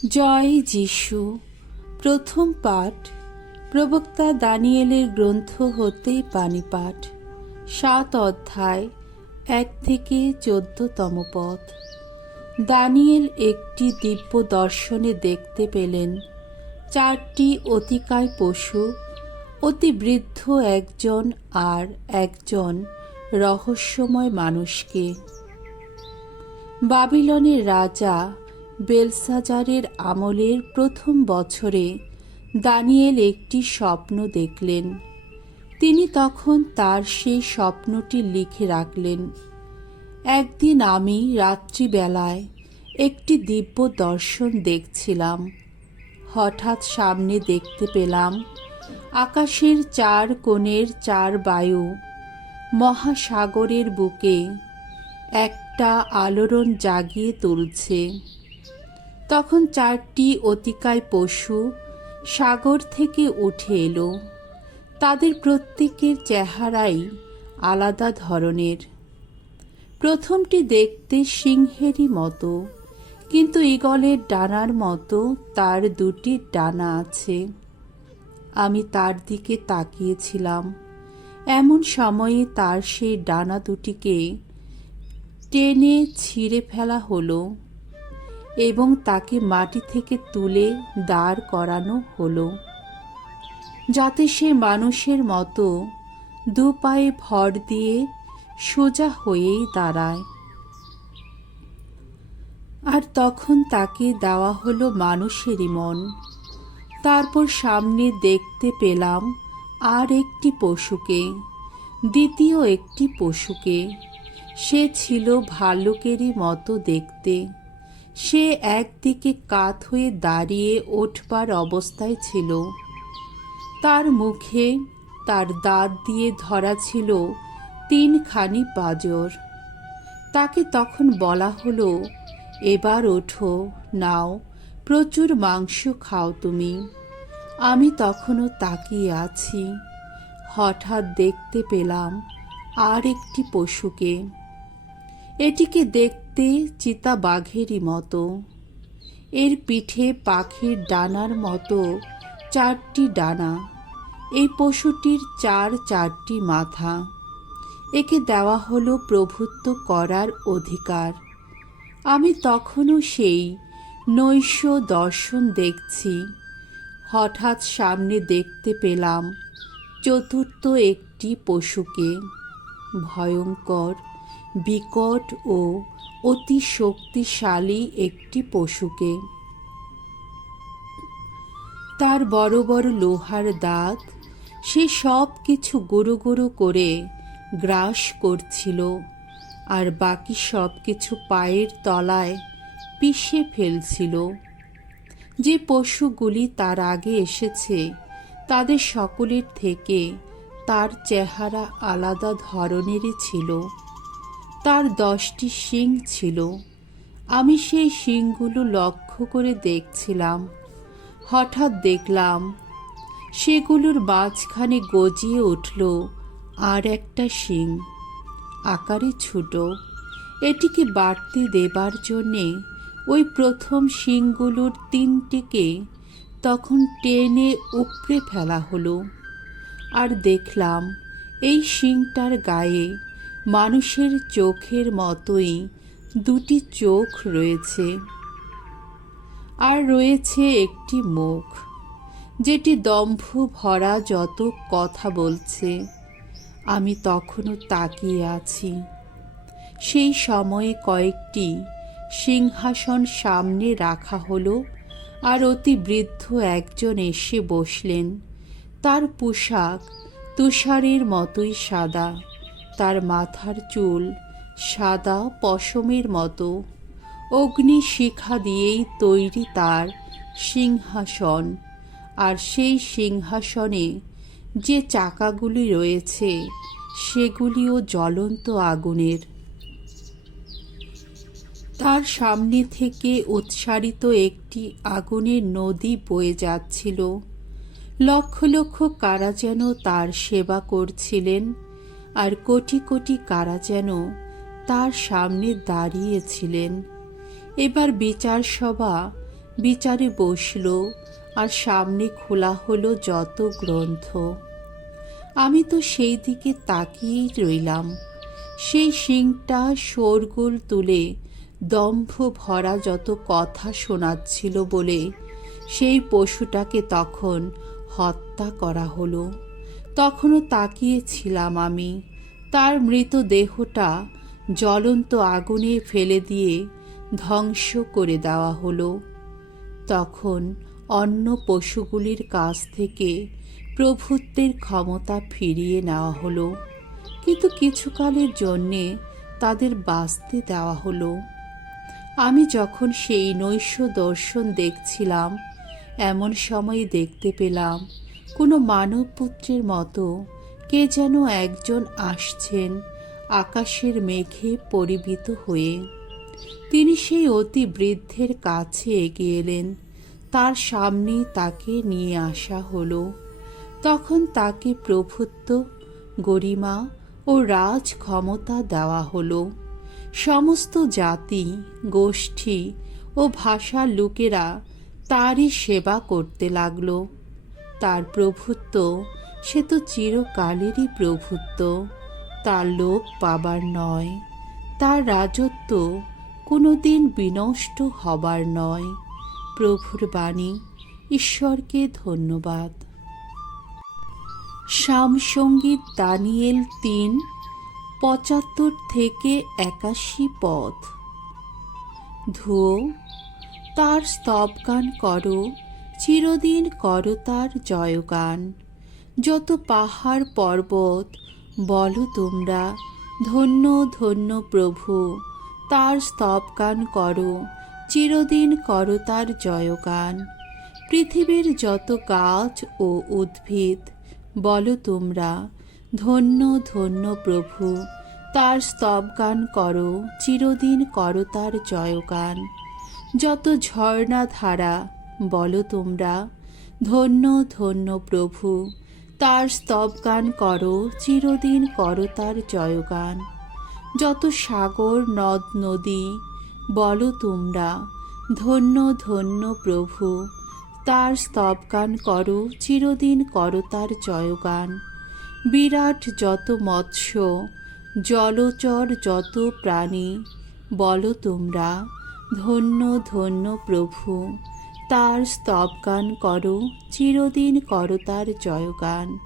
জয় যিশু। প্রথম পাঠ প্রবক্তা দানিয়েলের গ্রন্থ হতে পানিপাঠ। 7 অধ্যায় 1 থেকে 14তম পদ। দানিয়েল একটি দিব্য দর্শনে দেখতে পেলেন 4টি অতিকায় পশু, অতি বৃদ্ধ একজন আর একজন রহস্যময় মানুষকে। বাবিলনের রাজা বেলশাজারের আমলের প্রথম বছরে দানিয়েল একটি স্বপ্ন দেখলেন। তিনি তখন তার সেই স্বপ্নটি লিখে রাখলেন। একদিন আমি রাত্রিবেলায় একটি দিব্য দর্শন দেখছিলাম। হঠাৎ সামনে দেখতে পেলাম আকাশের 4 কোণের 4 বায়ু মহাসাগরের বুকে একটা আলোড়ন জাগিয়ে তুলছে। তখন 4টি অতিকায় পশু সাগর থেকে উঠে এলো। তাদের প্রত্যেকের চেহারাই আলাদা ধরনের। প্রথমটি দেখতে সিংহেরই মতো, কিন্তু ঈগলের ডানার মতো তার 2টি ডানা আছে। আমি তার দিকে তাকিয়েছিলাম। এমন সময়ে তার সেই ডানা 2টিকে টেনে ছিঁড়ে ফেলা হলো এবং তাকে মাটি থেকে তুলে দাঁড় করানো হলো, যাতে সে মানুষের মতো 2 পায়ে ভর দিয়ে সোজা হয়েই দাঁড়ায়। আর তখন তাকে দেওয়া হলো মানুষেরই মন। তারপর সামনে দেখতে পেলাম আর একটি পশুকে, দ্বিতীয় একটি পশুকে। সে ছিল ভাল্লুকেরই মতো দেখতে। সে একদিকে কাত হয়ে দাঁড়িয়ে ওঠবার অবস্থায় ছিল। তার মুখে তার দাঁত দিয়ে ধরা ছিল 3খানি পাঁজর। তাকে তখন বলা হলো, এবার ওঠো, নাও, প্রচুর মাংস খাও তুমি। আমি তখনও তাকিয়ে আছি। হঠাৎ দেখতে পেলাম আর একটি পশুকে। এটিকে দেখতে চিতাবাঘেরই মতো। এর পিঠে পাখির ডানার মতো 4টি ডানা। এই পশুটির 4টি মাথা। একে দেওয়া হলো প্রভুত্ব করার অধিকার। আমি তখনও সেই নৈশ দর্শন দেখছি। হঠাৎ সামনে দেখতে পেলাম 4র্থ একটি পশুকে, ভয়ঙ্কর, বিকট ও অতি শক্তিশালী একটি পশুকে। তার বড় বড় লোহার দাঁত। সে সব কিছু গুঁড়ো গুঁড়ো করে গ্রাস করছিল আর বাকি সব কিছু পায়ের তলায় পিষে ফেলছিল। যে পশুগুলি তার আগে এসেছে তাদের সকলের থেকে তার চেহারা আলাদা ধরনেরই ছিল। তার 10টি শিং ছিল। আমি সেই শিংগুলো লক্ষ্য করে দেখছিলাম। হঠাৎ দেখলাম সেগুলোর মাঝখানে গজিয়ে উঠল আর একটা শিং, আকারে ছোট। এটিকে বাড়তে দেবার জন্যে ওই প্রথম শিংগুলোর 3টিকে তখন টেনে উপড়ে ফেলা হলো। আর দেখলাম এই শিংটার গায়ে মানুষের চোখের মতোই 2টি চোখ রয়েছে। আর রয়েছে একটি মুখ, যেটি দম্ভ ভরা যত কথা বলছে। আমি তখনও তাকিয়ে আছি। সেই সময়ে কয়েকটি সিংহাসন সামনে রাখা হলো, আর অতি বৃদ্ধ একজন এসে বসলেন। তার পোশাক তুষারের মতোই সাদা। তার মাথার চুল সাদা পশমের মতো। অগ্নিশিখা দিয়েই তৈরি তার সিংহাসন, আর সেই সিংহাসনে যে চাকাগুলি রয়েছে সেগুলিও জ্বলন্ত আগুনের। তার সামনে থেকে উৎসারিত একটি আগুনের নদী বয়ে যাচ্ছিল। লক্ষ লক্ষ কারা যেন তার সেবা করছিলেন, আর কোটি কোটি কারা যেন তার সামনে দাঁড়িয়েছিলেন। এবার বিচার সভা বিচারে বসল, আর সামনে খোলা হলো যত গ্রন্থ। আমি তো সেই দিকে তাকিয়েই রইলাম। সেই শিংটা শোরগোল তুলে দম্ভ ভরা যত কথা শোনাচ্ছিল বলে সেই পশুটাকে তখন হত্যা করা হলো। তখনও তাকিয়েছিলাম আমি। তার মৃতদেহটা জ্বলন্ত আগুনে ফেলে দিয়ে ধ্বংস করে দেওয়া হলো। তখন অন্য পশুগুলির কাছ থেকে প্রভুত্বের ক্ষমতা ফিরিয়ে নেওয়া হলো, কিন্তু কিছুকালের জন্যে তাদের বাঁচতে দেওয়া হলো। আমি যখন সেই নৈশ দর্শন দেখছিলাম, এমন সময় দেখতে পেলাম কোনো মানবপুত্রের মতো কে যেন একজন আসছেন আকাশের মেঘে পরিবৃত হয়ে। তিনি সেই অতি বৃদ্ধের কাছে এগিয়ে এলেন। তার সামনেই তাকে নিয়ে আসা হলো। তখন তাকে প্রভুত্ব, গরিমা ও রাজ ক্ষমতা দেওয়া হলো। সমস্ত জাতি, গোষ্ঠী ও ভাষার লোকেরা তারই সেবা করতে লাগল। তার প্রভুত্ব সে তো চিরকালেরই প্রভুত্ব, তার লোক পাবার নয়। তার রাজত্ব কোনোদিন বিনষ্ট হবার নয়। প্রভুর বাণী। ঈশ্বরকে ধন্যবাদ। সামসঙ্গীত দানিয়েল 3:75-81 পদ। ধুয়ো, তার স্তবগান করো, চিরদিন করো তার জয়গান। যত পাহাড় পর্বত, বলো তোমরা, ধন্য ধন্য প্রভু। তার স্তবগান করো, চিরদিন করো তার জয়গান। পৃথিবীর যত গাছ ও উদ্ভিদ, বলো তোমরা, ধন্য ধন্য প্রভু। তার স্তবগান করো, চিরদিন করো তার জয়গান। যত ঝর্ণা ধারা, বলো তোমরা, ধন্য ধন্য প্রভু। তার স্তবগান করো, চিরদিন করো তার জয়গান। যত সাগর নদ নদী, বলো তোমরা, ধন্য ধন্য প্রভু। তার স্তবগান করো, চিরদিন করো তার জয়গান। বিরাট যত মৎস্য, জলচর যত প্রাণী, বলো তোমরা, ধন্য ধন্য প্রভু। তার স্তবগান করো, চিরদিন করো তার জয়গান।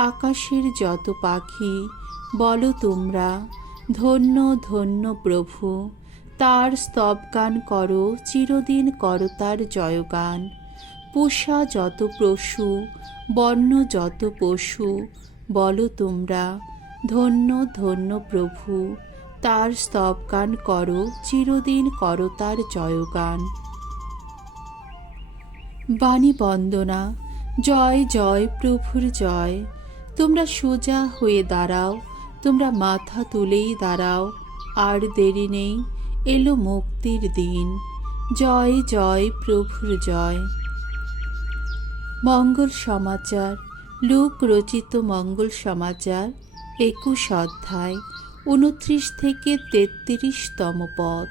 আকাশের যত পাখি, বলো তোমরা, ধন্য ধন্য প্রভু। তার স্তবগান করো, চিরদিন করো তার জয়গান। পোষা যত পশু, বন্য যত পশু, বলো তোমরা, ধন্য ধন্য প্রভু। তার স্তবগান করো, চিরদিন করো তার জয়গান। বাণী বন্দনা। জয় জয় প্রভুর জয়। তোমরা সোজা হয়ে দাঁড়াও, তোমরা মাথা তুলেই দাঁড়াও, আর দেরি নেই, এলো মুক্তির দিন। জয় জয় প্রভুর জয়। মঙ্গল সমাচার। লূক রচিত মঙ্গল সমাচার 21 অধ্যায় 29-33তম পদ।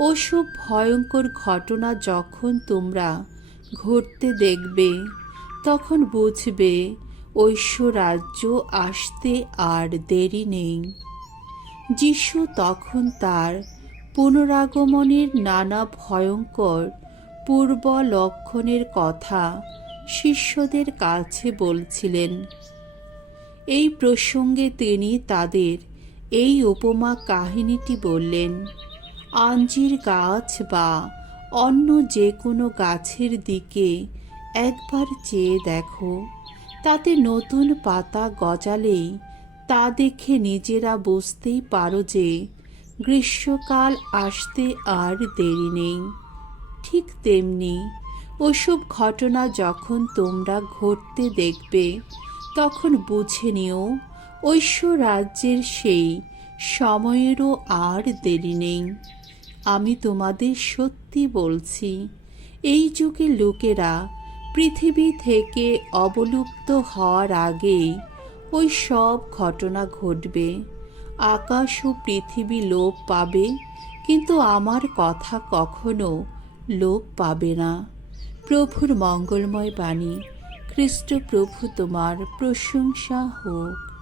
ওসব ভয়ঙ্কর ঘটনা যখন তোমরা ঘটতে দেখবে, তখন বুঝবে ঐশ্বরাজ্য আসতে আর দেরি নেই। যিশু তখন তার পুনরাগমনের নানা ভয়ঙ্কর পূর্ব লক্ষণের কথা শিষ্যদের কাছে বলছিলেন। এই প্রসঙ্গে তিনি তাদের এই উপমা কাহিনীটি বললেন। আঞ্জির গাছ বা অন্য যে কোনো গাছের দিকে একবার চেয়ে দেখো, তাতে নতুন পাতা গজালেই তা দেখে নিজেরা বুঝতেই পারো যে গ্রীষ্মকাল আসতে আর দেরি নেই। ঠিক তেমনি ওসব ঘটনা যখন তোমরা ঘটতে দেখবে, তখন বুঝে নিও ঐশ্বরাজ্যের সেই সময়েরও আর দেরি নেই। আমি তোমাদের সত্যি বলছি, এই যুগে লোকেরা পৃথিবী থেকে অবলুপ্ত হওয়ার আগেই ওই সব ঘটনা ঘটবে। আকাশ ও পৃথিবী লোপ পাবে, কিন্তু আমার কথা কখনো লোপ পাবে না। প্রভুর মঙ্গলময় বাণী। খ্রিস্ট প্রভু তোমার প্রশংসা হোক।